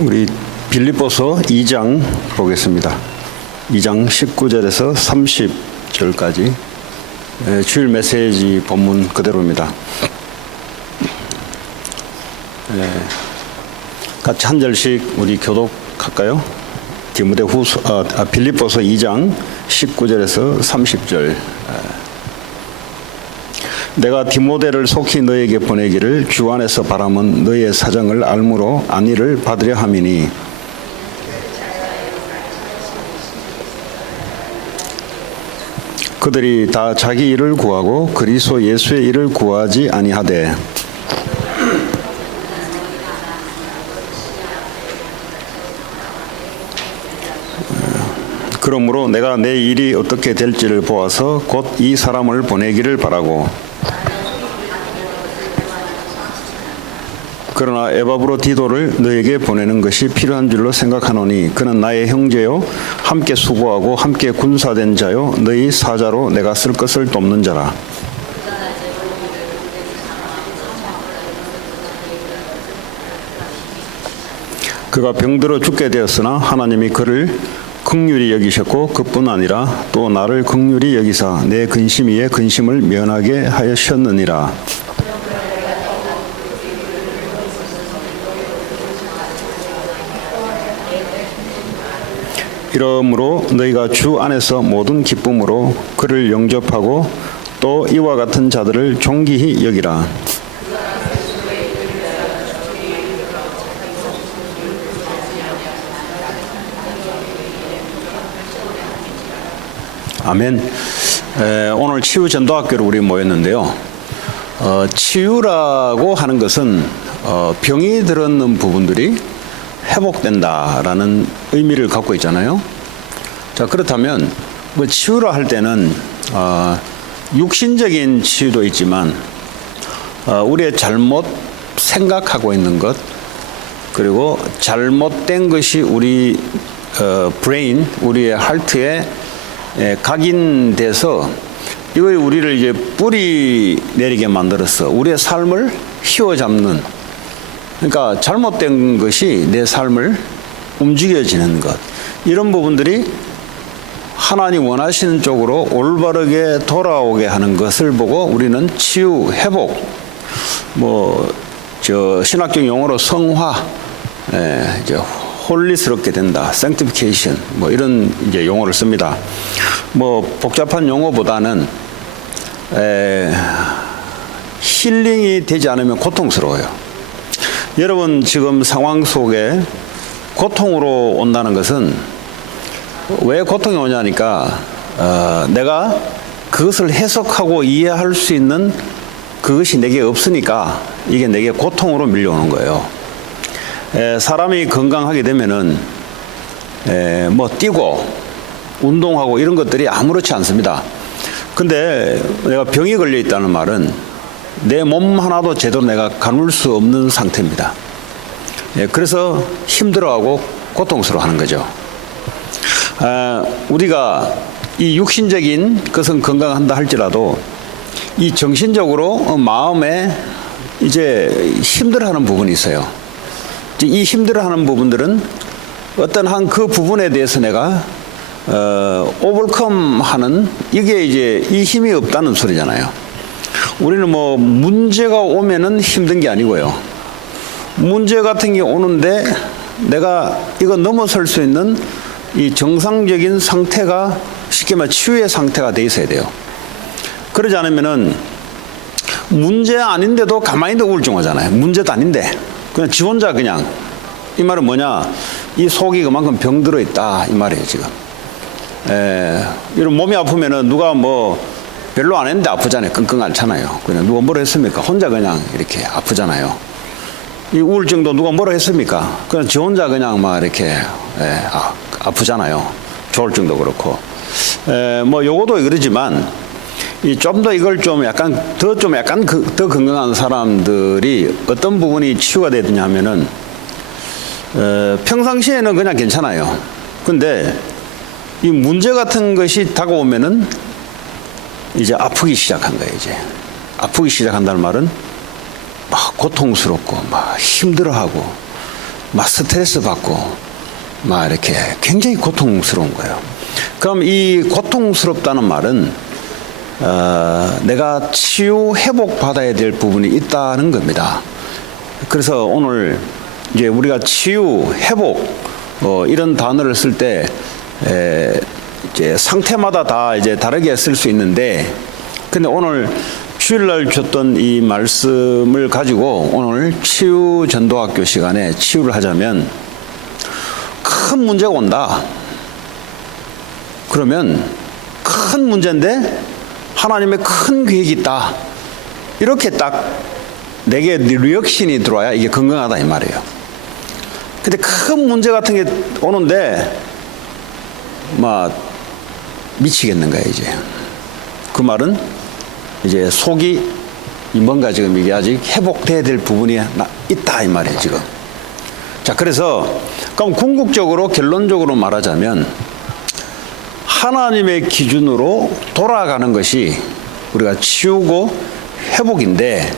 우리 빌립보서 2장 보겠습니다. 2장 19절에서 30절까지 주일 메시지 본문 그대로입니다. 같이 한 절씩 우리 교독할까요? 빌립보서 2장 19절에서 30절. 내가 디모데를 속히 너에게 보내기를 주 안에서 바람은 너의 사정을 알므로 안위를 받으려 함이니 그들이 다 자기 일을 구하고 그리스도 예수의 일을 구하지 아니하되 그러므로 내가 내 일이 어떻게 될지를 보아서 곧 이 사람을 보내기를 바라고 그러나 에바브로 디도를 너에게 보내는 것이 필요한 줄로 생각하노니 그는 나의 형제요 함께 수고하고 함께 군사된 자요 너희 사자로 내가 쓸 것을 돕는 자라. 그가 병들어 죽게 되었으나 하나님이 그를 긍휼히 여기셨고 그뿐 아니라 또 나를 긍휼히 여기사 내 근심 위에 근심을 면하게 하셨느니라. 이러므로 너희가 주 안에서 모든 기쁨으로 그를 영접하고 또 이와 같은 자들을 존귀히 여기라. 아멘. 오늘 치유 전도학교로 우리 모였는데요. 치유라고 하는 것은 병이 들었는 부분들이 회복된다라는 의미를 갖고 있잖아요. 자, 그렇다면 뭐 치유라 할 때는 육신적인 치유도 있지만 우리의 잘못 생각하고 있는 것 그리고 잘못된 것이 우리 브레인, 우리의 하트에 각인돼서 이거 우리를 이제 뿌리 내리게 만들었어. 우리의 삶을 휘어잡는. 그러니까 잘못된 것이 내 삶을 움직여지는 것. 이런 부분들이 하나님 원하시는 쪽으로 올바르게 돌아오게 하는 것을 보고 우리는 치유, 회복, 신학적 용어로 성화, 이제 홀리스럽게 된다, sanctification, 이런 이제 용어를 씁니다. 복잡한 용어보다는 힐링이 되지 않으면 고통스러워요. 여러분 지금 상황 속에 고통으로 온다는 것은 왜 고통이 오냐니까 내가 그것을 해석하고 이해할 수 있는 그것이 내게 없으니까 이게 내게 고통으로 밀려오는 거예요. 사람이 건강하게 되면은 뛰고 운동하고 이런 것들이 아무렇지 않습니다. 근데 내가 병이 걸려 있다는 말은 내 몸 하나도 제대로 내가 가눌 수 없는 상태입니다. 그래서 힘들어하고 고통스러워하는 거죠. 우리가 이 육신적인 것은 건강한다 할지라도 이 정신적으로 마음에 이제 힘들어하는 부분이 있어요. 이 힘들어하는 부분들은 어떤 한 그 부분에 대해서 내가 오버컴 하는 이게 이제 이 힘이 없다는 소리잖아요. 우리는 문제가 오면은 힘든 게 아니고요. 문제 같은 게 오는데 내가 이거 넘어설 수 있는 이 정상적인 상태가 쉽게 말해 치유의 상태가 돼 있어야 돼요. 그러지 않으면은 문제 아닌데도 가만히 있는데 우울증하잖아요. 문제도 아닌데 그냥 지 혼자 그냥 이 말은 뭐냐? 이 속이 그만큼 병들어 있다 이 말이에요 지금. 이런 몸이 아프면은 누가 별로 안 했는데 아프잖아요. 끙끙 앓잖아요. 그냥 누가 뭐라 했습니까? 혼자 그냥 이렇게 아프잖아요. 이 우울증도 누가 뭐라 했습니까? 그냥 지 혼자 그냥 이렇게 아프잖아요. 조울증도 그렇고. 요거도 그러지만 좀 더 이걸 좀 약간 더 건강한 사람들이 어떤 부분이 치유가 되느냐 하면은 평상시에는 그냥 괜찮아요. 근데 이 문제 같은 것이 다가오면은 이제 아프기 시작한 거예요. 이제 아프기 시작한다는 말은 막 고통스럽고 막 힘들어하고 막 스트레스 받고 막 이렇게 굉장히 고통스러운 거예요. 그럼 이 고통스럽다는 말은 내가 치유 회복 받아야 될 부분이 있다는 겁니다. 그래서 오늘 이제 우리가 치유 회복 이런 단어를 쓸 때 이제 상태마다 다 이제 다르게 쓸 수 있는데, 근데 오늘 주일날 줬던 이 말씀을 가지고 오늘 치유 전도학교 시간에 치유를 하자면, 큰 문제가 온다. 그러면 큰 문제인데 하나님의 큰 계획이 있다. 이렇게 딱 내게 리액션이 들어와야 이게 건강하다 이 말이에요. 근데 큰 문제 같은 게 오는데 막 미치겠는 거야 이제. 그 말은 이제 속이 뭔가 지금 이게 아직 회복돼야 될 부분이 있다 이 말이에요 지금. 자, 그래서 그럼 궁극적으로 결론적으로 말하자면 하나님의 기준으로 돌아가는 것이 우리가 치유고 회복인데,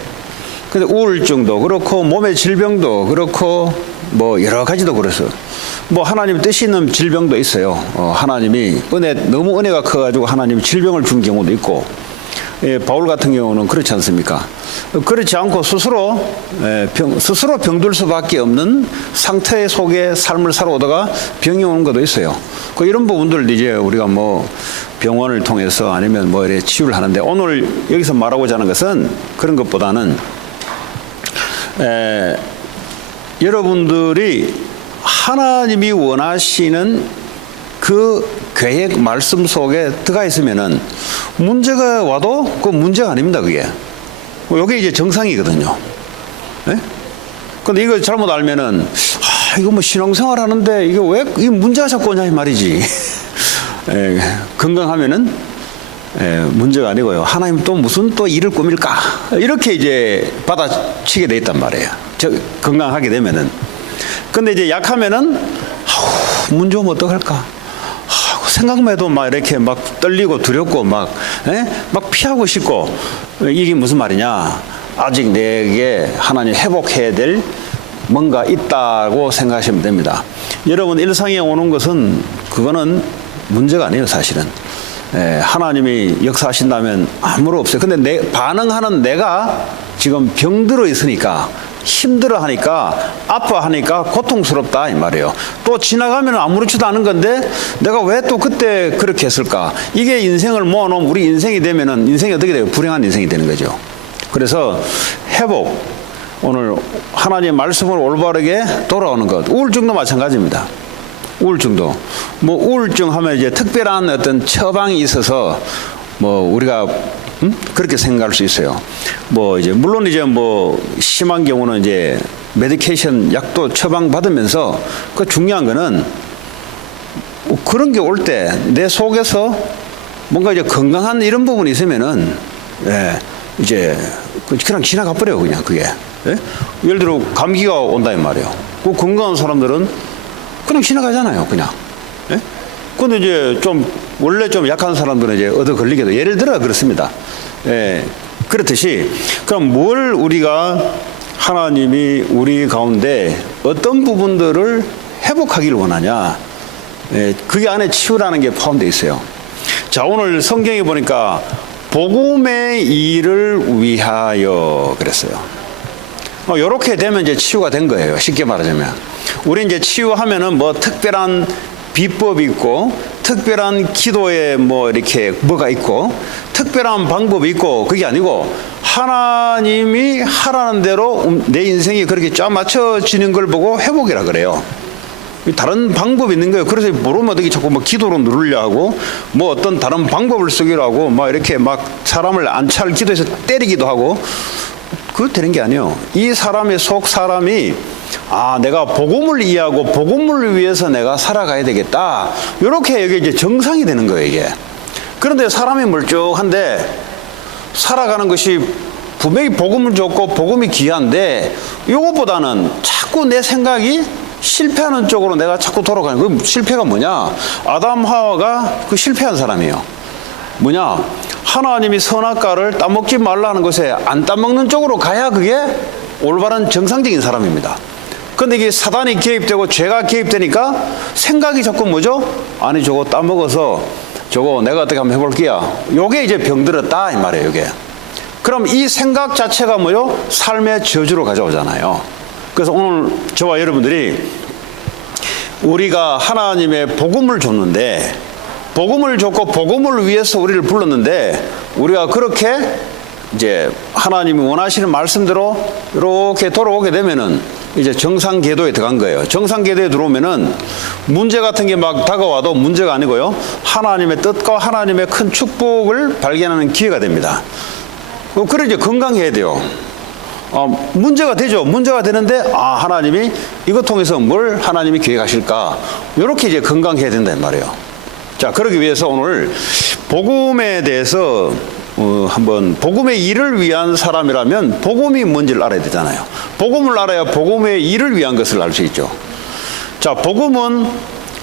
근데 우울증도 그렇고 몸의 질병도 그렇고 뭐 여러 가지도 그래서 뭐 하나님 뜻이 있는 질병도 있어요. 하나님이 너무 은혜가 커가지고 하나님이 질병을 준 경우도 있고, 바울 같은 경우는 그렇지 않습니까? 그렇지 않고 스스로 병들 수밖에 없는 상태 속에 삶을 살아오다가 병이 오는 것도 있어요. 이런 부분들도 이제 우리가 뭐 병원을 통해서 아니면 뭐 이렇게 치유를 하는데, 오늘 여기서 말하고자 하는 것은 그런 것보다는 여러분들이 하나님이 원하시는 그 계획 말씀 속에 들어가 있으면은 문제가 와도 그 문제가 아닙니다. 그게 이게 이제 정상이거든요. 근데 이거 잘못 알면은 이거 뭐 신앙생활 하는데 이게 왜 이 문제가 자꾸 오냐 이 말이지. 건강하면은 문제가 아니고요. 하나님 또 무슨 또 일을 꾸밀까 이렇게 이제 받아치게 돼 있단 말이에요. 건강하게 되면은. 근데 이제 약하면은 문제 오면 어떡할까? 생각만 해도 막 이렇게 막 떨리고 두렵고 막 피하고 싶고, 이게 무슨 말이냐? 아직 내게 하나님 회복해야 될 뭔가 있다고 생각하시면 됩니다. 여러분 일상에 오는 것은 그거는 문제가 아니에요 사실은. 하나님이 역사하신다면 아무런 없어요. 근데 반응하는 내가 지금 병들어 있으니까, 힘들어하니까, 아파하니까 고통스럽다 이 말이에요. 또 지나가면 아무렇지도 않은 건데 내가 왜 또 그때 그렇게 했을까? 이게 인생을 모아놓으면 우리 인생이 되면은 인생이 어떻게 돼요? 불행한 인생이 되는 거죠. 그래서 회복, 오늘 하나님의 말씀을 올바르게 돌아오는 것. 우울증도 마찬가지입니다. 우울증도 뭐 우울증 하면 이제 특별한 어떤 처방이 있어서 뭐 우리가 그렇게 생각할 수 있어요. 뭐 이제 물론 이제 뭐 심한 경우는 이제 메디케이션 약도 처방 받으면서 그 중요한 거는 그런 게 올 때 내 속에서 뭔가 이제 건강한 이런 부분이 있으면은 이제 그냥 지나가 버려요 그냥 그게. 예를 들어 감기가 온다 이 말이에요. 그 건강한 사람들은 그냥 지나가잖아요 그냥. 근데 이제 좀 원래 좀 약한 사람들은 이제 얻어 걸리게도 예를 들어 그렇습니다. 그렇듯이 그럼 뭘 우리가 하나님이 우리 가운데 어떤 부분들을 회복하기를 원하냐? 그게 안에 치유라는 게 포함되어 있어요. 자, 오늘 성경에 보니까 복음의 일을 위하여 그랬어요. 이렇게 되면 이제 치유가 된 거예요. 쉽게 말하자면 우리 이제 치유하면은 뭐 특별한 비법이 있고 특별한 기도에 뭐 이렇게 뭐가 있고 특별한 방법이 있고 그게 아니고 하나님이 하라는 대로 내 인생이 그렇게 쫙 맞춰지는 걸 보고 회복이라 그래요. 다른 방법이 있는 거예요. 그래서 모르면 어떻게 자꾸 뭐 기도로 누르려 하고 뭐 어떤 다른 방법을 쓰기로 하고 막 이렇게 막 사람을 안찰 기도해서 때리기도 하고 그거 되는 게 아니에요. 이 사람의 속 사람이 내가 복음을 이해하고 복음을 위해서 내가 살아가야 되겠다. 이렇게 이게 이제 정상이 되는 거예요, 이게. 그런데 사람이 멀쩡한데 살아가는 것이 분명히 복음을 줬고 복음이 귀한데 이것보다는 자꾸 내 생각이 실패하는 쪽으로 내가 자꾸 돌아가는 거예요. 그 실패가 뭐냐? 아담 하와가 그 실패한 사람이에요. 뭐냐? 하나님이 선악과를 따먹지 말라는 것에 안 따먹는 쪽으로 가야 그게 올바른 정상적인 사람입니다. 근데 이게 사단이 개입되고 죄가 개입되니까 생각이 자꾸 뭐죠? 아니 저거 따먹어서 저거 내가 어떻게 한번 해볼게요. 요게 이제 병들었다 이 말이에요. 요게. 그럼 이 생각 자체가 뭐요? 삶의 저주로 가져오잖아요. 그래서 오늘 저와 여러분들이 우리가 하나님의 복음을 줬는데, 복음을 줬고 복음을 위해서 우리를 불렀는데, 우리가 그렇게 이제 하나님이 원하시는 말씀대로 이렇게 돌아오게 되면은 이제 정상 궤도에 들어간 거예요. 정상 궤도에 들어오면은 문제 같은 게 막 다가와도 문제가 아니고요, 하나님의 뜻과 하나님의 큰 축복을 발견하는 기회가 됩니다. 그래 이제 건강해야 돼요. 문제가 되죠. 문제가 되는데 하나님이 이것 통해서 뭘 하나님이 계획하실까, 이렇게 이제 건강해야 된단 말이에요. 자, 그러기 위해서 오늘 복음에 대해서 한번, 복음의 일을 위한 사람이라면 복음이 뭔지를 알아야 되잖아요. 복음을 알아야 복음의 일을 위한 것을 알 수 있죠. 자, 복음은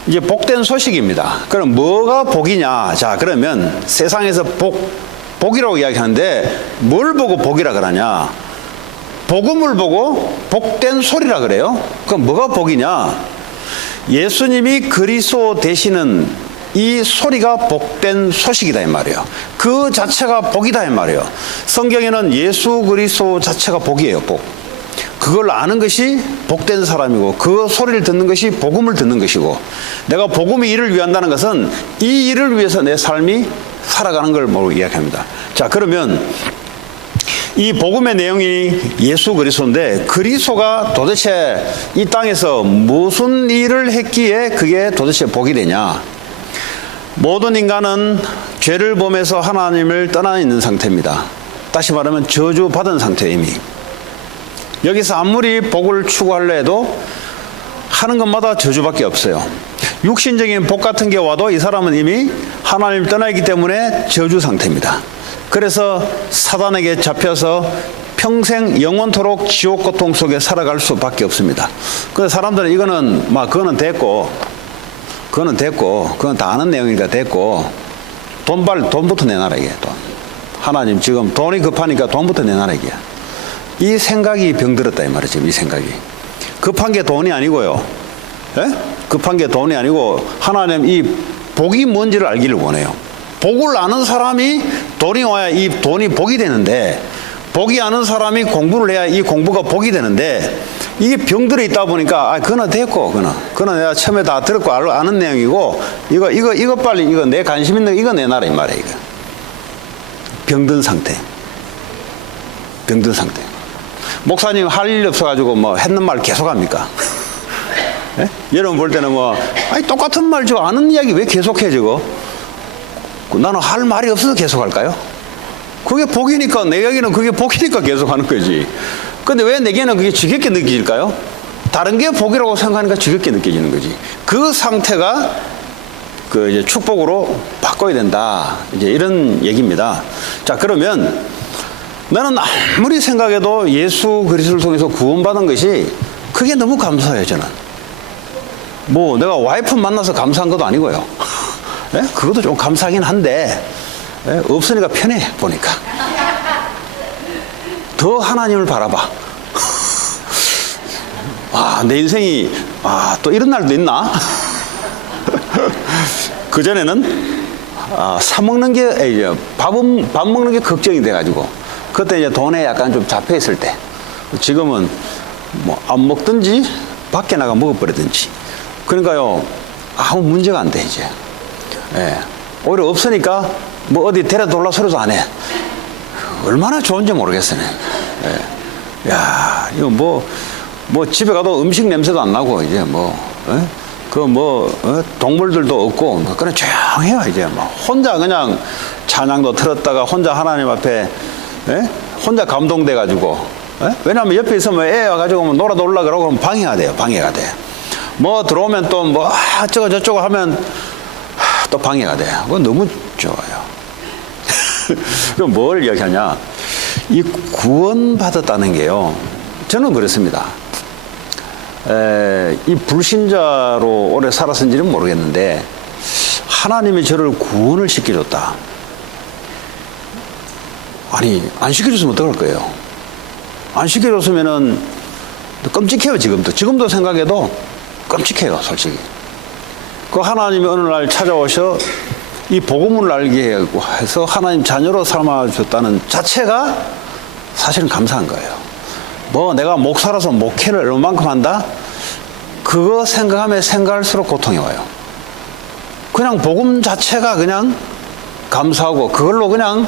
이제 복된 소식입니다. 그럼 뭐가 복이냐? 자, 그러면 세상에서 복이라고 이야기하는데 뭘 보고 복이라 그러냐? 복음을 보고 복된 소리라 그래요. 그럼 뭐가 복이냐? 예수님이 그리스도 되시는 이 소리가 복된 소식이다 이 말이에요. 그 자체가 복이다 이 말이에요. 성경에는 예수 그리스도 자체가 복이에요. 복. 그걸 아는 것이 복된 사람이고, 그 소리를 듣는 것이 복음을 듣는 것이고, 내가 복음의 일을 위한다는 것은 이 일을 위해서 내 삶이 살아가는 걸 이야기합니다. 자, 그러면 이 복음의 내용이 예수 그리스도인데, 그리스도가 도대체 이 땅에서 무슨 일을 했기에 그게 도대체 복이 되냐? 모든 인간은 죄를 범해서 하나님을 떠나 있는 상태입니다. 다시 말하면 저주받은 상태예요. 이미 여기서 아무리 복을 추구하려 해도 하는 것마다 저주밖에 없어요. 육신적인 복 같은 게 와도 이 사람은 이미 하나님을 떠나 있기 때문에 저주 상태입니다. 그래서 사단에게 잡혀서 평생 영원토록 지옥 고통 속에 살아갈 수밖에 없습니다. 그래서 사람들은 이거는 그거는 됐고, 그건 다 아는 내용이니까 됐고, 돈부터 내놔라 이게. 돈. 하나님 지금 돈이 급하니까 돈부터 내놔라 이게. 이 생각이 병들었다 이 말이죠. 이 생각이. 급한 게 돈이 아니고요. 예? 급한 게 돈이 아니고, 하나님 이 복이 뭔지를 알기를 원해요. 복을 아는 사람이 돈이 와야 이 돈이 복이 되는데, 복이 아는 사람이 공부를 해야 이 공부가 복이 되는데, 이게 병들어 있다 보니까 그거는 됐고, 그거는 내가 처음에 다 들었고 아는 내용이고, 이거 빨리 이거 내 관심 있는 거 이거 내놔라 이 말이에요. 이거 병든 상태. 목사님 할 일 없어가지고 했는 말 계속합니까? 예? 여러분 볼 때는 똑같은 말 저거 아는 이야기 왜 계속해 저거? 나는 할 말이 없어서 계속할까요? 그게 복이니까, 내게는 그게 복이니까 계속하는 거지. 근데 왜 내게는 그게 지겹게 느껴질까요? 다른 게 복이라고 생각하니까 지겹게 느껴지는 거지. 그 상태가 이제 축복으로 바꿔야 된다. 이제 이런 얘기입니다. 자, 그러면 나는 아무리 생각해도 예수 그리스도를 통해서 구원받은 것이 그게 너무 감사해요, 저는. 내가 와이프 만나서 감사한 것도 아니고요. 예? 그것도 좀 감사하긴 한데, 예? 없으니까 편해, 보니까. 더 하나님을 바라봐. 내 인생이, 또 이런 날도 있나? 그전에는, 사먹는 게, 밥 먹는 게 걱정이 돼가지고, 그때 이제 돈에 약간 좀 잡혀있을 때, 지금은 안 먹든지, 밖에 나가 먹어버리든지. 그러니까요, 아무 문제가 안 돼, 이제. 예. 오히려 없으니까, 어디 데려다 올라 소리도 안 해. 얼마나 좋은지 모르겠어요. 예. 야, 이거 집에 가도 음식 냄새도 안 나고, 이제 동물들도 없고, 그냥 조용해요, 이제 혼자 그냥 찬양도 틀었다가 혼자 하나님 앞에, 예? 혼자 감동돼가지고, 예? 왜냐면 옆에 있으면 애 와가지고 놀아도 올라 그러고 그러면 방해가 돼요. 들어오면 또 어쩌고 저쩌고 하면 또 방해가 돼요. 그건 너무 좋아요. 그럼 뭘 이야기하냐? 이 구원받았다는 게요, 저는 그렇습니다. 이 불신자로 오래 살았는지는 모르겠는데, 하나님이 저를 구원을 시켜줬다. 아니, 안 시켜줬으면 어떡할 거예요? 안 시켜줬으면은 끔찍해요. 지금도 생각해도 끔찍해요. 솔직히. 그 하나님이 어느 날 찾아오셔 이 복음을 알게 해서 하나님 자녀로 삼아줬다는 자체가 사실은 감사한 거예요. 뭐 내가 목사라서 목회를 얼마만큼 한다? 그거 생각하면 생각할수록 고통이 와요. 그냥 복음 자체가 그냥 감사하고 그걸로 그냥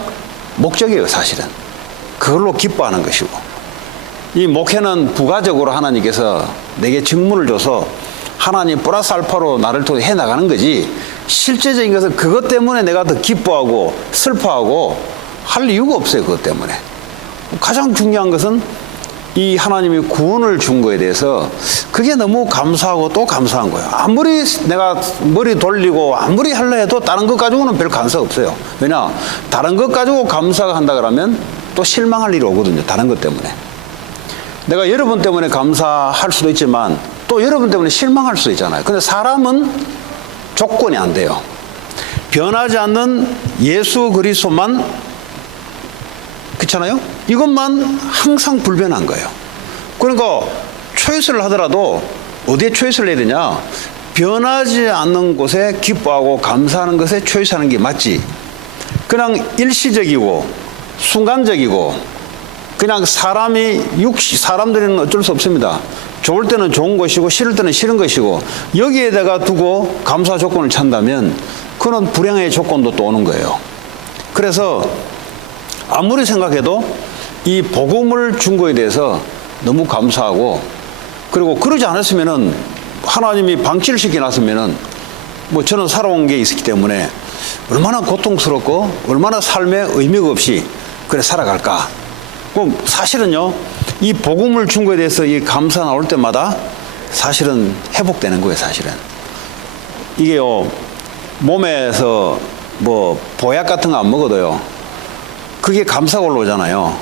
목적이에요. 사실은. 그걸로 기뻐하는 것이고, 이 목회는 부가적으로 하나님께서 내게 직무를 줘서 하나님 플러스 알파로 나를 통해 해나가는 거지, 실제적인 것은 그것 때문에 내가 더 기뻐하고 슬퍼하고 할 이유가 없어요. 그것 때문에. 가장 중요한 것은 이 하나님이 구원을 준 거에 대해서 그게 너무 감사하고 또 감사한 거예요. 아무리 내가 머리 돌리고 아무리 하려 해도 다른 것 가지고는 별 감사가 없어요. 왜냐? 다른 것 가지고 감사가 한다 그러면 또 실망할 일이 오거든요. 다른 것 때문에. 내가 여러분 때문에 감사할 수도 있지만 또 여러분 때문에 실망할 수도 있잖아요. 근데 사람은 조건이 안 돼요. 변하지 않는 예수 그리스도만, 그렇잖아요? 이것만 항상 불변한 거예요. 그러니까 초이스를 하더라도 어디에 초이스를 해야 되냐? 변하지 않는 곳에 기뻐하고 감사하는 것에 초이스하는 게 맞지. 그냥 일시적이고 순간적이고 그냥 사람들은 어쩔 수 없습니다. 좋을 때는 좋은 것이고 싫을 때는 싫은 것이고 여기에다가 두고 감사 조건을 찬다면 그건 불행의 조건도 또 오는 거예요. 그래서 아무리 생각해도 이 복음을 준 거에 대해서 너무 감사하고, 그리고 그러지 않았으면은 하나님이 방치를 시켜놨으면은 뭐 저는 살아온 게 있었기 때문에 얼마나 고통스럽고 얼마나 삶에 의미가 없이 그래 살아갈까. 그럼 사실은요, 이 복음을 준 거에 대해서 이 감사 나올 때마다 사실은 회복되는 거예요. 사실은 이게요, 몸에서 뭐 보약 같은 거 안 먹어도요, 그게 감사가 올라오잖아요.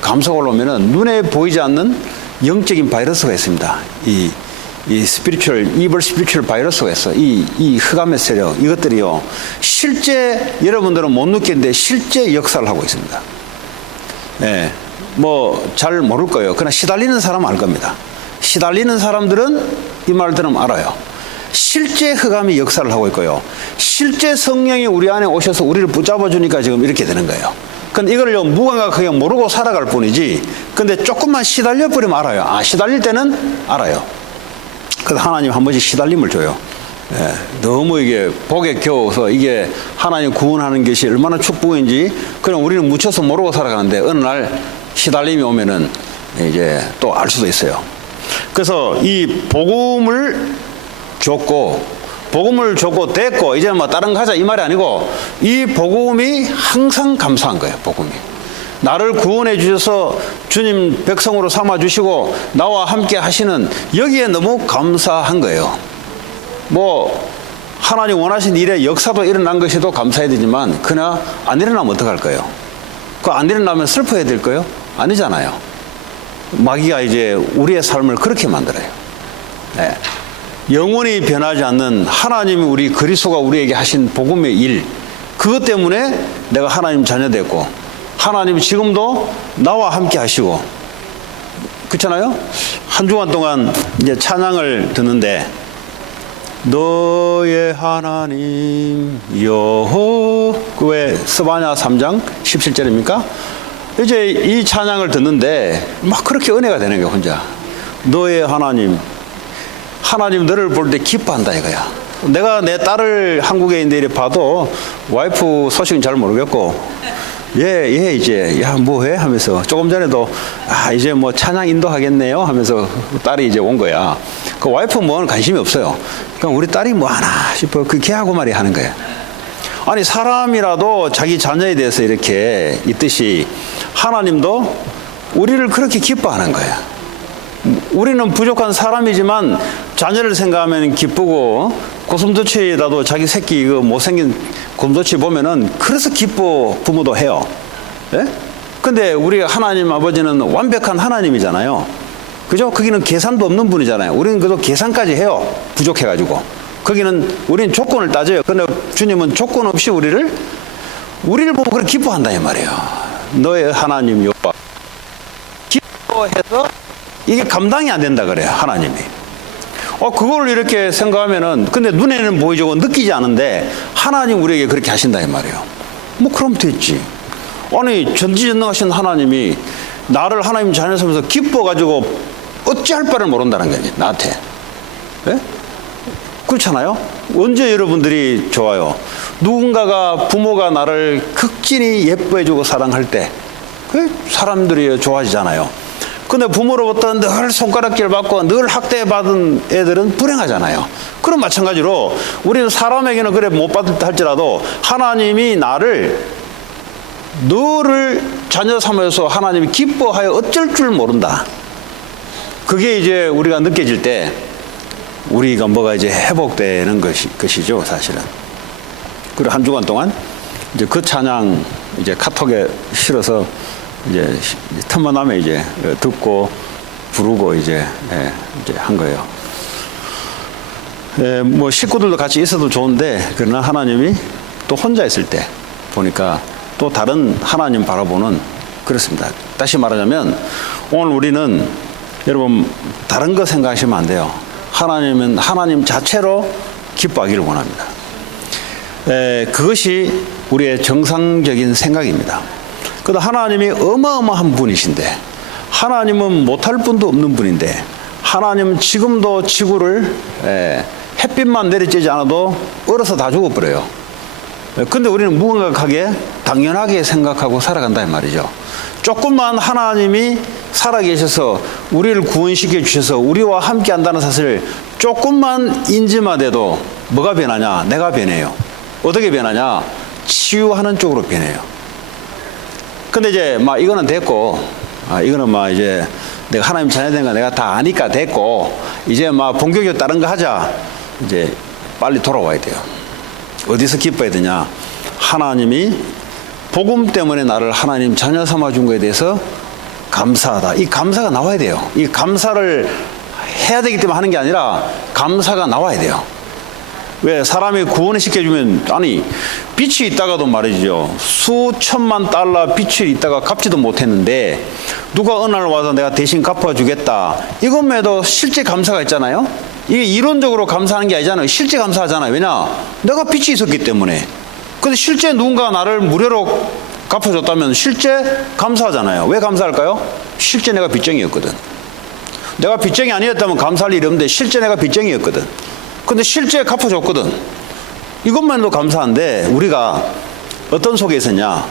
감사가 올라오면은 눈에 보이지 않는 영적인 바이러스가 있습니다. 이 이블 스피리추얼 바이러스가 있어. 이 흑암의 세력, 이것들이요, 실제 여러분들은 못 느끼는데 실제 역사를 하고 있습니다. 예, 뭐 잘 모를 거예요. 그러나 시달리는 사람은 알 겁니다. 시달리는 사람들은 이 말 들으면 알아요. 실제 흑암이 역사를 하고 있고요, 실제 성령이 우리 안에 오셔서 우리를 붙잡아 주니까 지금 이렇게 되는 거예요. 근데 이걸 무감각하게 모르고 살아갈 뿐이지, 근데 조금만 시달려 버리면 알아요. 아, 시달릴 때는 알아요. 그래서 하나님 한 번씩 시달림을 줘요. 예, 너무 이게 복에 겨워서 이게 하나님 구원하는 것이 얼마나 축복인지 그냥 우리는 묻혀서 모르고 살아가는데 어느 날 시달림이 오면은 이제 또 알 수도 있어요. 그래서 이 복음을 줬고 됐고 이제 뭐 다른 거 하자 이 말이 아니고, 이 복음이 항상 감사한 거예요. 복음이 나를 구원해 주셔서 주님 백성으로 삼아 주시고 나와 함께 하시는 여기에 너무 감사한 거예요. 뭐 하나님 원하신 일에 역사도 일어난 것이도 감사해야 되지만, 그러나 안 일어나면 어떡할 거예요? 그 안 일어나면 슬퍼해야 될 거예요? 아니잖아요. 마귀가 이제 우리의 삶을 그렇게 만들어요. 네. 영원히 변하지 않는 하나님이 우리 그리스도가 우리에게 하신 복음의 일, 그것 때문에 내가 하나님 자녀 됐고 하나님이 지금도 나와 함께 하시고, 그렇잖아요? 한 주간 동안 이제 찬양을 듣는데 너의 하나님 여호와, 왜 스바냐 3장 17절입니까? 이제 이 찬양을 듣는데 막 그렇게 은혜가 되는 거예요. 혼자 너의 하나님 너를 볼 때 기뻐한다 이거야. 내가 내 딸을 한국에 있는데 이렇게 봐도 와이프 소식은 잘 모르겠고, 얘 이제 야 뭐해 하면서 조금 전에도 이제 뭐 찬양 인도하겠네요 하면서 딸이 이제 온 거야. 그 와이프 뭐는 관심이 없어요. 그럼 우리 딸이 뭐 하나 싶어 그 걔하고 말이 하는 거야. 아니 사람이라도 자기 자녀에 대해서 이렇게 있듯이 하나님도 우리를 그렇게 기뻐하는 거야. 우리는 부족한 사람이지만 자녀를 생각하면 기쁘고, 고슴도치에다도 자기 새끼 그 못생긴 곰도치 보면은 그래서 기뻐 부모도 해요. 예? 근데 우리 하나님 아버지는 완벽한 하나님이잖아요. 그죠? 거기는 계산도 없는 분이잖아요. 우리는 그래도 계산까지 해요. 부족해가지고. 거기는 우리는 조건을 따져요. 근데 주님은 조건 없이 우리를 보고 그렇게 기뻐한다 이 말이에요. 너의 하나님 여호와. 기뻐해서 이게 감당이 안 된다 그래요, 하나님이. 그걸 이렇게 생각하면은, 근데 눈에는 보이죠. 느끼지 않은데, 하나님 우리에게 그렇게 하신다, 이 말이에요. 뭐, 그럼 됐지. 아니, 전지전능하신 하나님이 나를 하나님 자녀 삼아서 기뻐가지고 어찌할 바를 모른다는 거지, 나한테. 예? 그렇잖아요? 언제 여러분들이 좋아요? 누군가가, 부모가 나를 극진히 예뻐해주고 사랑할 때, 그 사람들이 좋아지잖아요. 근데 부모로부터 늘 손가락질 받고 늘 학대받은 애들은 불행하잖아요. 그럼 마찬가지로 우리는 사람에게는 그래 못 받을 할지라도 하나님이 나를, 너를 자녀 삼아서 하나님이 기뻐하여 어쩔 줄 모른다. 그게 이제 우리가 느껴질 때 우리가 뭐가 이제 회복되는 것이죠, 사실은. 그리고 한 주간 동안 이제 그 찬양 이제 카톡에 실어서 이제 틈만 나면 이제 듣고 부르고 이제 한 거예요. 뭐 식구들도 같이 있어도 좋은데, 그러나 하나님이 또 혼자 있을 때 보니까 또 다른 하나님 바라보는, 그렇습니다. 다시 말하자면 오늘 우리는 여러분 다른 거 생각하시면 안 돼요. 하나님은 하나님 자체로 기뻐하기를 원합니다. 그것이 우리의 정상적인 생각입니다. 그래도 하나님이 어마어마한 분이신데, 하나님은 못할 분도 없는 분인데, 하나님은 지금도 지구를 햇빛만 내리쬐지 않아도 얼어서 다 죽어버려요. 근데 우리는 무감각하게 당연하게 생각하고 살아간다 이 말이죠. 조금만 하나님이 살아계셔서 우리를 구원시켜 주셔서 우리와 함께 한다는 사실을 조금만 인지만 해도 뭐가 변하냐? 내가 변해요. 어떻게 변하냐? 치유하는 쪽으로 변해요. 근데 이제 막 이거는 됐고, 이거는 막 이제 내가 하나님 자녀된 거 내가 다 아니까 됐고, 이제 막 본격적으로 다른 거 하자. 이제 빨리 돌아와야 돼요. 어디서 기뻐야 되냐? 하나님이 복음 때문에 나를 하나님 자녀 삼아 준 거에 대해서 감사하다. 이 감사가 나와야 돼요. 이 감사를 해야 되기 때문에 하는 게 아니라 감사가 나와야 돼요. 왜? 사람이 구원을 시켜주면, 아니 빛이 있다가도 말이죠, 수천만 달러 빛이 있다가 갚지도 못했는데 누가 어느 날 와서 내가 대신 갚아주겠다, 이것에도 실제 감사가 있잖아요. 이게 이론적으로 감사하는 게 아니잖아요. 실제 감사하잖아요. 왜냐? 내가 빛이 있었기 때문에. 근데 실제 누군가 나를 무료로 갚아줬다면 실제 감사하잖아요. 왜 감사할까요? 실제 내가 빚쟁이였거든. 내가 빚쟁이 아니었다면 감사할 일이 없는데 실제 내가 빚쟁이였거든. 근데 실제 갚아줬거든. 이것만도 감사한데, 우리가 어떤 속에 있었냐?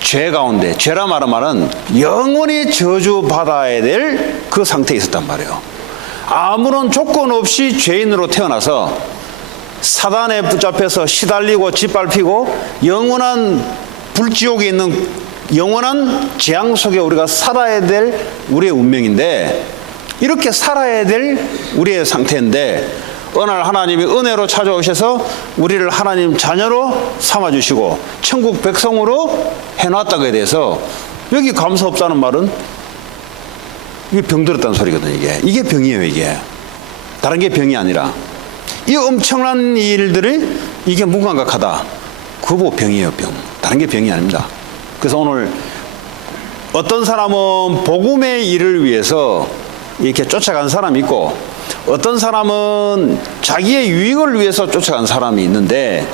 죄 가운데, 죄라 말은 영원히 저주받아야 될 그 상태에 있었단 말이에요. 아무런 조건 없이 죄인으로 태어나서 사단에 붙잡혀서 시달리고 짓밟히고 영원한 불지옥에 있는 영원한 재앙 속에 우리가 살아야 될 우리의 운명인데, 이렇게 살아야 될 우리의 상태인데, 어느 날 하나님이 은혜로 찾아오셔서 우리를 하나님 자녀로 삼아주시고 천국 백성으로 해놨다고에 대해서, 여기 감사 없다는 말은 이게 병들었다는 소리거든요. 이게 병이에요. 이게 다른 게 병이 아니라, 이 엄청난 일들이 이게 무감각하다, 그거 병이에요. 병. 다른 게 병이 아닙니다. 그래서 오늘 어떤 사람은 복음의 일을 위해서 이렇게 쫓아간 사람이 있고, 어떤 사람은 자기의 유익을 위해서 쫓아간 사람이 있는데,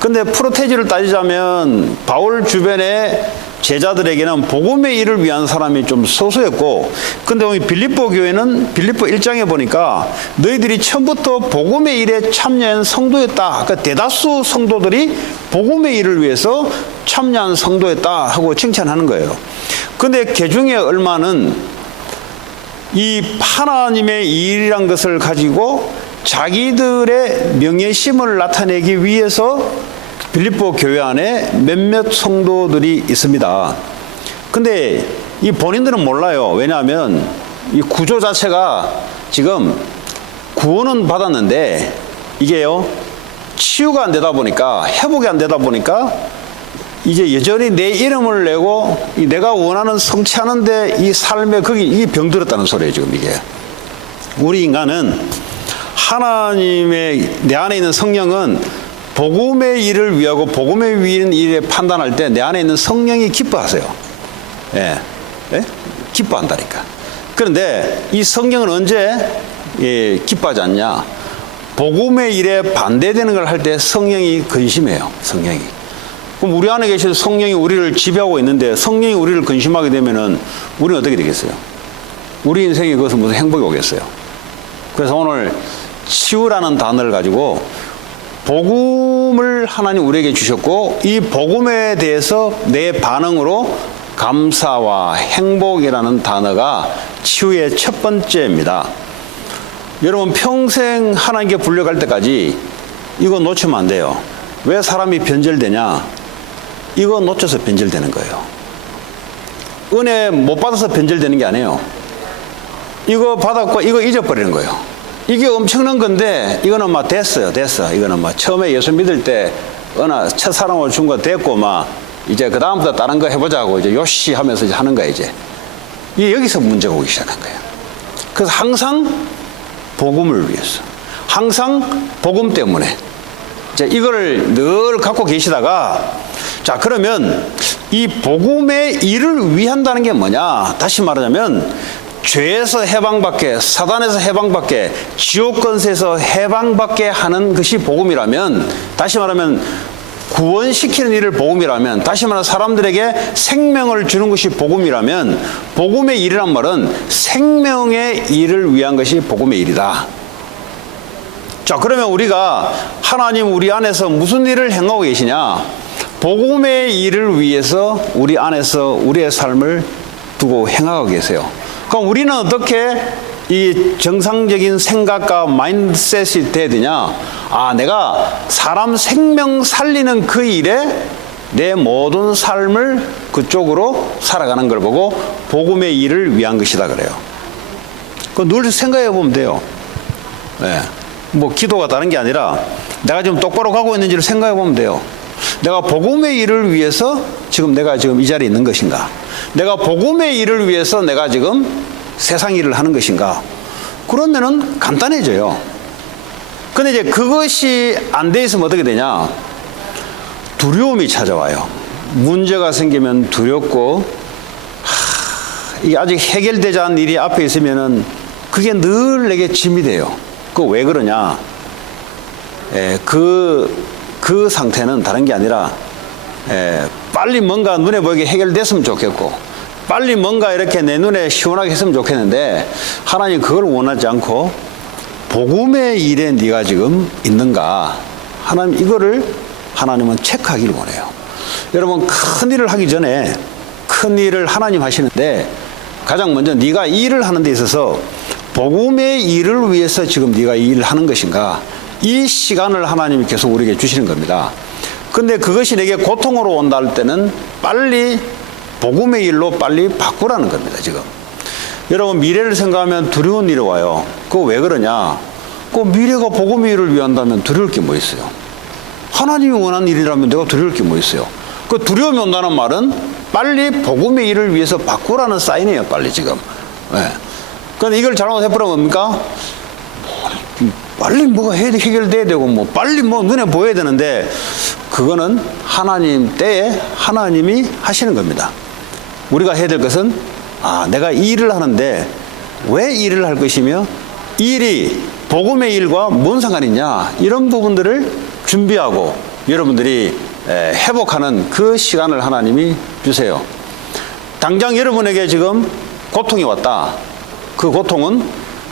근데 프로테지를 따지자면 바울 주변에 제자들에게는 복음의 일을 위한 사람이 좀 소수였고, 근데 오늘 빌립보 교회는 빌립보 1장에 보니까 너희들이 처음부터 복음의 일에 참여한 성도였다. 그러니까 대다수 성도들이 복음의 일을 위해서 참여한 성도였다 하고 칭찬하는 거예요. 근데 그 중에 얼마는 이 하나님의 일이란 것을 가지고 자기들의 명예심을 나타내기 위해서 빌립보 교회 안에 몇몇 성도들이 있습니다. 근데 이 본인들은 몰라요. 왜냐하면 이 구조 자체가 지금 구원은 받았는데 이게요, 치유가 안 되다 보니까, 회복이 안 되다 보니까 이제 여전히 내 이름을 내고 내가 원하는 성취하는데 이 삶에 거기 이 병들었다는 소리예요. 지금 이게 우리 인간은 하나님의 내 안에 있는 성령은 복음의 일을 위하고 복음의 일에 판단할 때 내 안에 있는 성령이 기뻐하세요. 예, 예? 기뻐한다니까. 그런데 이 성경은 언제 기뻐하지 않냐? 복음의 일에 반대되는 걸 할 때 성령이 근심해요. 성령이. 그럼 우리 안에 계신 성령이 우리를 지배하고 있는데 성령이 우리를 근심하게 되면은 우리는 어떻게 되겠어요? 우리 인생에 그것은 무슨 행복이 오겠어요? 그래서 오늘 치유라는 단어를 가지고 복음을 하나님 우리에게 주셨고 이 복음에 대해서 내 반응으로 감사와 행복이라는 단어가 치유의 첫 번째입니다. 여러분 평생 하나님께 불려갈 때까지 이거 놓치면 안 돼요. 왜 사람이 변절되냐? 이거 놓쳐서 변절되는 거예요. 은혜 못 받아서 변절되는 게 아니에요. 이거 받았고 이거 잊어버리는 거예요. 이게 엄청난 건데 이거는 막 됐어. 이거는 막 처음에 예수 믿을 때 어느 첫사랑으로 준 거 됐고 막 이제 그 다음부터 다른 거 해보자고 이제 요시 하면서 이제 하는 거야 이제. 이게 여기서 문제가 오기 시작한 거예요. 그래서 항상 복음을 위해서, 항상 복음 때문에 이제 이거를 늘 갖고 계시다가 자 그러면 이 복음의 일을 위한다는 게 뭐냐? 다시 말하자면 죄에서 해방받게, 사단에서 해방받게, 지옥 권세에서 해방받게 하는 것이 복음이라면, 다시 말하면 구원시키는 일을 복음이라면, 다시 말하면 사람들에게 생명을 주는 것이 복음이라면, 복음의 일이란 말은 생명의 일을 위한 것이 복음의 일이다. 자, 그러면 우리가 하나님 우리 안에서 무슨 일을 행하고 계시냐? 복음의 일을 위해서 우리 안에서 우리의 삶을 두고 행하고 계세요. 그럼 우리는 어떻게 이 정상적인 생각과 마인드셋이 돼야 되냐? 아, 내가 사람 생명 살리는 그 일에 내 모든 삶을 그쪽으로 살아가는 걸 보고 복음의 일을 위한 것이다 그래요. 그거 늘 생각해 보면 돼요. 네. 뭐 기도가 다른 게 아니라 내가 지금 똑바로 가고 있는지를 생각해 보면 돼요. 내가 복음의 일을 위해서 내가 지금 이 자리에 있는 것인가? 내가 복음의 일을 위해서 내가 지금 세상 일을 하는 것인가? 그러면은 간단해져요. 근데 이제 그것이 안 돼 있으면 어떻게 되냐? 두려움이 찾아와요. 문제가 생기면 두렵고, 이게 아직 해결되지 않은 일이 앞에 있으면은 그게 늘 내게 짐이 돼요. 그거 왜 그러냐? 그 상태는 다른 게 아니라, 빨리 뭔가 눈에 보이게 해결됐으면 좋겠고, 빨리 뭔가 이렇게 내 눈에 시원하게 했으면 좋겠는데, 하나님 그걸 원하지 않고, 복음의 일에 네가 지금 있는가? 하나님 이거를 하나님은 체크하기를 원해요. 여러분 큰 일을 하기 전에 큰 일을 하나님 하시는데 가장 먼저 네가 이 일을 하는 데 있어서 복음의 일을 위해서 지금 네가 이 일을 하는 것인가? 이 시간을 하나님이 계속 우리에게 주시는 겁니다. 근데 그것이 내게 고통으로 온다 할 때는 빨리 복음의 일로 빨리 바꾸라는 겁니다. 지금 여러분 미래를 생각하면 두려운 일이 와요. 그거 왜 그러냐? 그 미래가 복음의 일을 위한다면 두려울 게 뭐 있어요? 하나님이 원하는 일이라면 내가 두려울 게 뭐 있어요? 그 두려움이 온다는 말은 빨리 복음의 일을 위해서 바꾸라는 사인이에요. 빨리 지금. 그런데 이걸 잘못해버리면 뭡니까? 빨리 뭐가 해결돼야 되고 뭐 빨리 뭐 눈에 보여야 되는데 그거는 하나님 때에 하나님이 하시는 겁니다. 우리가 해야 될 것은 내가 이 일을 하는데 왜 이 일을 할 것이며 이 일이 복음의 일과 뭔 상관이 있냐 이런 부분들을 준비하고 여러분들이 회복하는 그 시간을 하나님이 주세요. 당장 여러분에게 지금 고통이 왔다. 그 고통은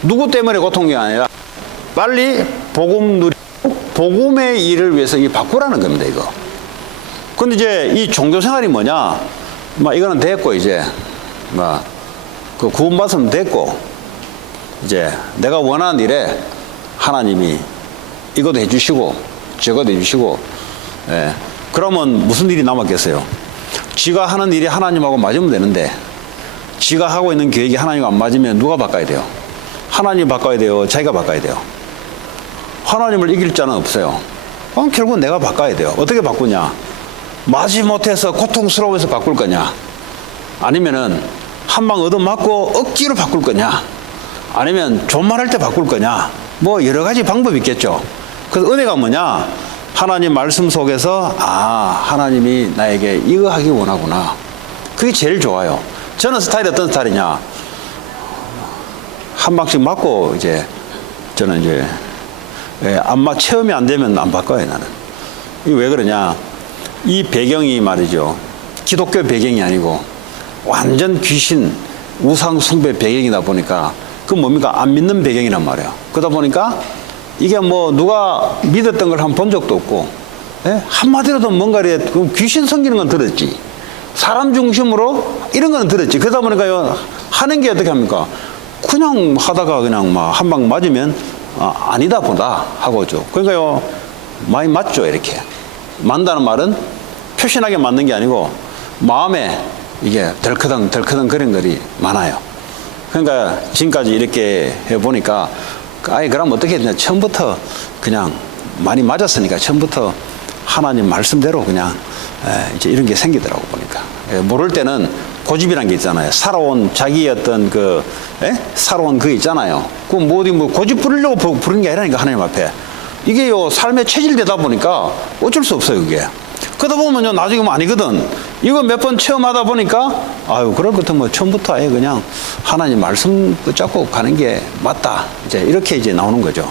누구 때문에 고통이 아니라 빨리 복음의 일을 위해서 바꾸라는 겁니다. 이거. 근데 이제 이 종교 생활이 뭐냐? 이거는 됐고 이제 그 구원받으면 됐고 이제 내가 원하는 일에 하나님이 이것도 해주시고 저것도 해주시고 그러면 무슨 일이 남았겠어요? 지가 하는 일이 하나님하고 맞으면 되는데 지가 하고 있는 계획이 하나님과 안 맞으면 누가 바꿔야 돼요? 하나님이 바꿔야 돼요? 자기가 바꿔야 돼요? 하나님을 이길 자는 없어요. 결국은 내가 바꿔야 돼요. 어떻게 바꾸냐? 마지못해서 고통스러워서 바꿀 거냐? 아니면은 한 방 얻어맞고 억지로 바꿀 거냐? 아니면 존말할 때 바꿀 거냐? 뭐 여러 가지 방법이 있겠죠. 그래서 은혜가 뭐냐? 하나님 말씀 속에서 하나님이 나에게 이거 하기 원하구나. 그게 제일 좋아요. 저는 스타일이 어떤 스타일이냐? 한 방씩 맞고 이제 저는 이제 체험이 안 되면 안 바꿔요, 나는. 이게 왜 그러냐? 이 배경이 말이죠. 기독교 배경이 아니고 완전 귀신 우상 숭배 배경이다 보니까 그 뭡니까? 안 믿는 배경이란 말이에요. 그러다 보니까 이게 뭐 누가 믿었던 걸 한 본 적도 없고, 한마디로도 뭔가 귀신 섬기는 건 들었지. 사람 중심으로 이런 건 들었지. 그러다 보니까 하는 게 어떻게 합니까? 그냥 하다가 그냥 막 한 방 맞으면 아니다 보다 하고죠. 그러니까요, 많이 맞죠, 이렇게. 맞다는 말은 표신하게 맞는 게 아니고 마음에 이게 덜커덩 그런 것이 많아요. 그러니까 지금까지 이렇게 해보니까 그럼 어떻게 했냐. 처음부터 그냥 많이 맞았으니까 처음부터 하나님 말씀대로 그냥 이제 이런 게 생기더라고 보니까. 모를 때는 고집이란 게 있잖아요. 살아온 자기의 어떤 살아온 그 있잖아요. 그 뭐 고집 부리려고 부르는 게 아니라니까, 하나님 앞에. 이게 삶에 체질되다 보니까 어쩔 수 없어요, 그게. 그러다 보면요, 나중에 뭐 아니거든. 이거 몇 번 체험하다 보니까, 그럴 것도 뭐 처음부터 아예 그냥 하나님 말씀 붙잡고 가는 게 맞다. 이제 이렇게 이제 나오는 거죠.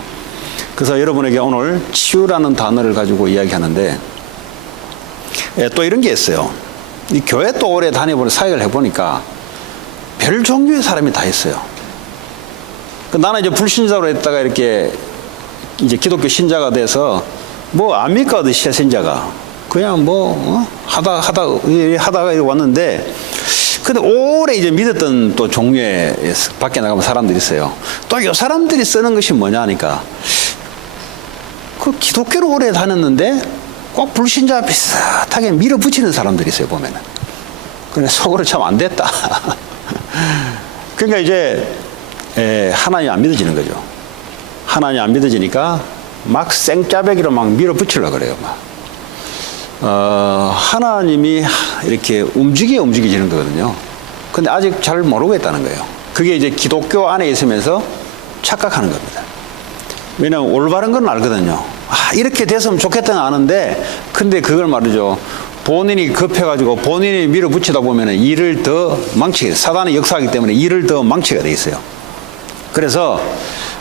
그래서 여러분에게 오늘 치유라는 단어를 가지고 이야기하는데, 또 이런 게 있어요. 이 교회 또 오래 다녀보니 사역을 해보니까 별 종류의 사람이 다 있어요. 나는 이제 불신자로 했다가 이렇게 이제 기독교 신자가 돼서 뭐 압니까, 어디 신자가. 그냥 하다가 왔는데, 근데 오래 이제 믿었던 또 종류의 밖에 나가면 사람들이 있어요. 또 이 사람들이 쓰는 것이 뭐냐 하니까, 그 기독교를 오래 다녔는데 꼭 불신자 비슷하게 밀어붙이는 사람들이 있어요, 보면은. 근데 속으로 참 안 됐다. 그러니까 이제 하나님 안 믿어지는 거죠. 하나님 안 믿어지니까 막 생짜배기로 막 밀어붙이려고 그래요, 막. 하나님이 이렇게 움직이지는 거거든요. 근데 아직 잘 모르고 있다는 거예요. 그게 이제 기독교 안에 있으면서 착각하는 겁니다. 왜냐하면 올바른 건 알거든요. 이렇게 됐으면 좋겠다는 아는데, 근데 그걸 말이죠. 본인이 급해가지고 본인이 밀어붙이다 보면 일을 더 망치게 돼요. 사단의 역사이기 때문에 일을 더 망치게 돼 있어요. 그래서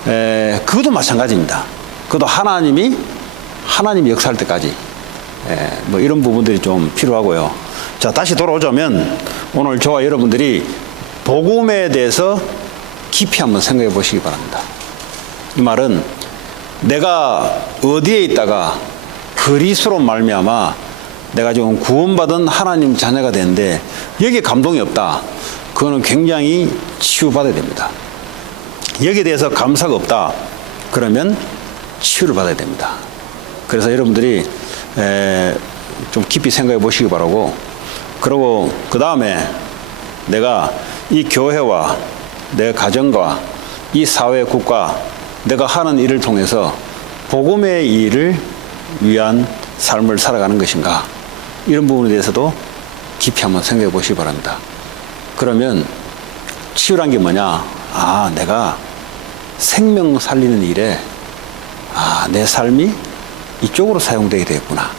그것도 마찬가지입니다. 그것도 하나님이 역사할 때까지 뭐 이런 부분들이 좀 필요하고요. 자, 다시 돌아오자면 오늘 저와 여러분들이 복음에 대해서 깊이 한번 생각해 보시기 바랍니다. 이 말은 내가 어디에 있다가 그리스도로 말미암아 내가 지금 구원받은 하나님 자녀가 되는데 여기에 감동이 없다. 그거는 굉장히 치유받아야 됩니다. 여기에 대해서 감사가 없다. 그러면 치유를 받아야 됩니다. 그래서 여러분들이 좀 깊이 생각해 보시기 바라고, 그리고 그 다음에 내가 이 교회와 내 가정과 이 사회 국가 내가 하는 일을 통해서 복음의 일을 위한 삶을 살아가는 것인가, 이런 부분에 대해서도 깊이 한번 생각해 보시기 바랍니다. 그러면 치유란 게 뭐냐? 내가 생명 살리는 일에 내 삶이 이쪽으로 사용되게 되겠구나.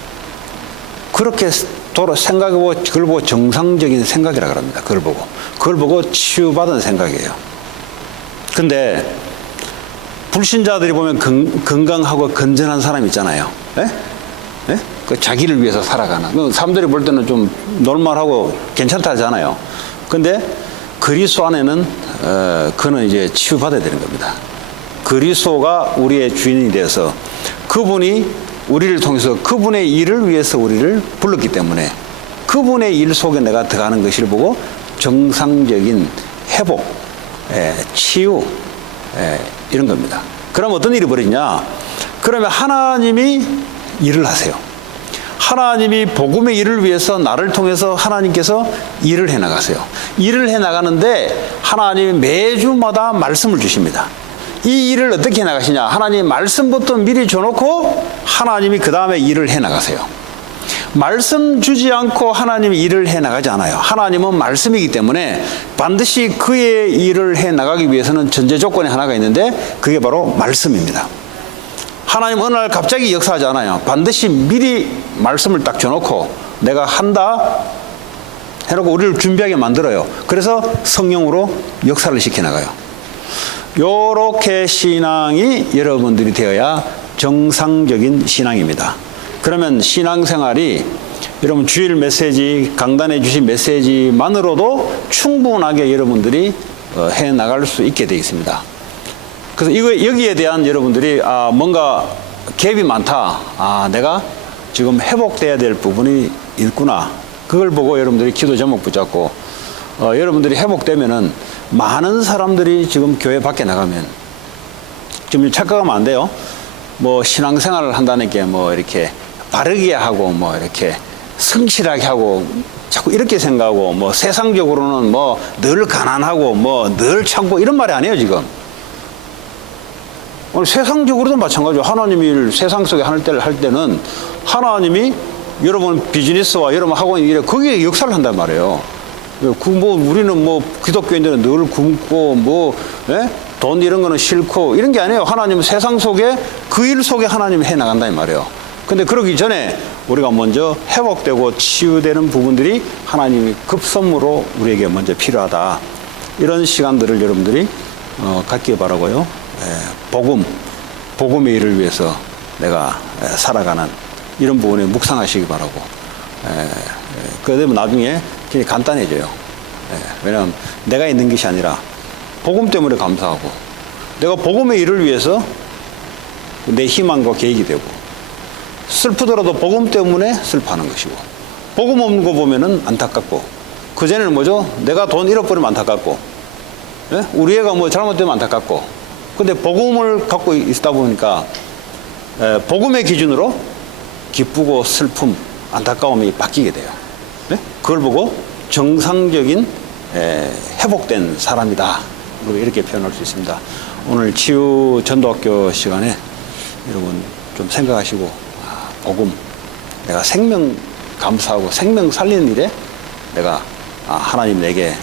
그렇게 생각해보고, 그걸 보고 정상적인 생각이라 그럽니다. 그걸 보고 치유받은 생각이에요. 근데 불신자들이 보면 건강하고 건전한 사람 있잖아요. 그 자기를 위해서 살아가는. 사람들이 볼 때는 좀 놀말하고 괜찮다 하잖아요. 근데 그리스도 안에는 그는 이제 치유받아야 되는 겁니다. 그리스도가 우리의 주인이 되어서 그분이 우리를 통해서 그분의 일을 위해서 우리를 불렀기 때문에 그분의 일 속에 내가 들어가는 것을 보고 정상적인 회복, 치유, 이런 겁니다. 그럼 어떤 일이 벌어지냐? 그러면 하나님이 일을 하세요. 하나님이 복음의 일을 위해서 나를 통해서 하나님께서 일을 해나가세요. 일을 해나가는데 하나님이 매주마다 말씀을 주십니다. 이 일을 어떻게 해나가시냐? 하나님 말씀부터 미리 줘놓고 하나님이 그 다음에 일을 해나가세요. 말씀 주지 않고 하나님이 일을 해나가지 않아요. 하나님은 말씀이기 때문에 반드시 그의 일을 해나가기 위해서는 전제 조건이 하나가 있는데 그게 바로 말씀입니다. 하나님 어느 날 갑자기 역사하지 않아요. 반드시 미리 말씀을 딱 줘놓고 내가 한다 해놓고 우리를 준비하게 만들어요. 그래서 성령으로 역사를 시켜나가요. 요렇게 신앙이 여러분들이 되어야 정상적인 신앙입니다. 그러면 신앙생활이 여러분 주일 메시지, 강단해 주신 메시지만으로도 충분하게 여러분들이 해 나갈 수 있게 되어 있습니다. 그래서 여기에 대한 여러분들이 뭔가 갭이 많다. 내가 지금 회복돼야 될 부분이 있구나. 그걸 보고 여러분들이 기도 제목 붙잡고 여러분들이 회복되면은 많은 사람들이 지금 교회 밖에 나가면 좀 착각하면 안 돼요. 뭐 신앙생활을 한다는 게 뭐 이렇게 바르게 하고 뭐 이렇게 성실하게 하고 자꾸 이렇게 생각하고 뭐 세상적으로는 뭐 늘 가난하고 뭐 늘 참고 이런 말이 아니에요 지금. 오늘 세상적으로도 마찬가지로 하나님이 세상 속에 할 때는 하나님이 여러분 비즈니스와 여러분 학원 일에 거기에 역사를 한단 말이에요. 뭐 우리는 뭐 기독교인들은 늘 굶고 뭐 돈 이런 거는 싫고 이런 게 아니에요. 하나님은 세상 속에 그 일 속에 하나님이 해 나간다 이 말이에요. 근데 그러기 전에 우리가 먼저 회복되고 치유되는 부분들이 하나님이 급선무로 우리에게 먼저 필요하다. 이런 시간들을 여러분들이 갖기 바라고요. 복음의 일을 위해서 내가 살아가는 이런 부분에 묵상하시기 바라고. 그러면 나중에 굉장히 간단해져요. 왜냐하면 내가 있는 것이 아니라 복음 때문에 감사하고 내가 복음의 일을 위해서 내 희망과 계획이 되고 슬프더라도 복음 때문에 슬퍼하는 것이고 복음 없는 거 보면은 안타깝고 그전에는 뭐죠? 내가 돈 잃어버리면 안타깝고 우리 애가 뭐 잘못되면 안타깝고 근데 복음을 갖고 있다 보니까 복음의 기준으로 기쁘고 슬픔, 안타까움이 바뀌게 돼요. 그걸 보고 정상적인 회복된 사람이다. 이렇게 표현할 수 있습니다. 오늘 치유 전도학교 시간에 여러분 좀 생각하시고 복음, 내가 생명 감사하고 생명 살리는 일에 내가 하나님 내게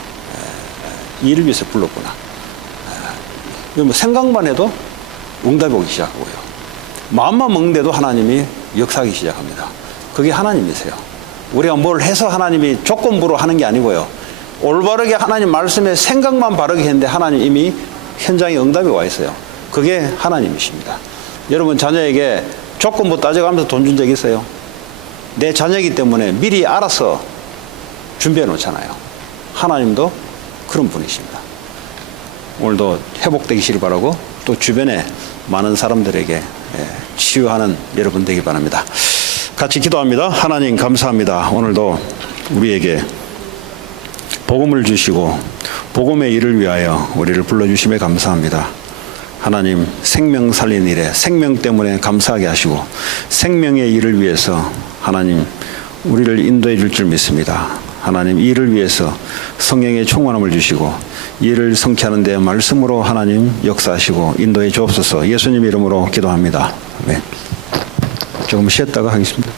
이 일을 위해서 불렀구나. 뭐 생각만 해도 응답이 오기 시작하고요. 마음만 먹는데도 하나님이 역사하기 시작합니다. 그게 하나님이세요. 우리가 뭘 해서 하나님이 조건부로 하는 게 아니고요. 올바르게 하나님 말씀에 생각만 바르게 했는데 하나님 이미 현장에 응답이 와 있어요. 그게 하나님이십니다. 여러분 자녀에게 조건부 따져가면서 돈 준 적 있어요? 내 자녀이기 때문에 미리 알아서 준비해 놓잖아요. 하나님도 그런 분이십니다. 오늘도 회복되기를 바라고 또 주변에 많은 사람들에게 치유하는 여러분 되기 바랍니다. 같이 기도합니다. 하나님 감사합니다. 오늘도 우리에게 복음을 주시고 복음의 일을 위하여 우리를 불러주심에 감사합니다. 하나님 생명 살리는 일에 생명 때문에 감사하게 하시고 생명의 일을 위해서 하나님 우리를 인도해 줄 줄 믿습니다. 하나님 이 일을 위해서 성령의 충만함을 주시고 이 일을 성취하는 데 말씀으로 하나님 역사하시고 인도해 주옵소서. 예수님 이름으로 기도합니다. 네. 조금 쉬었다가 하겠습니다.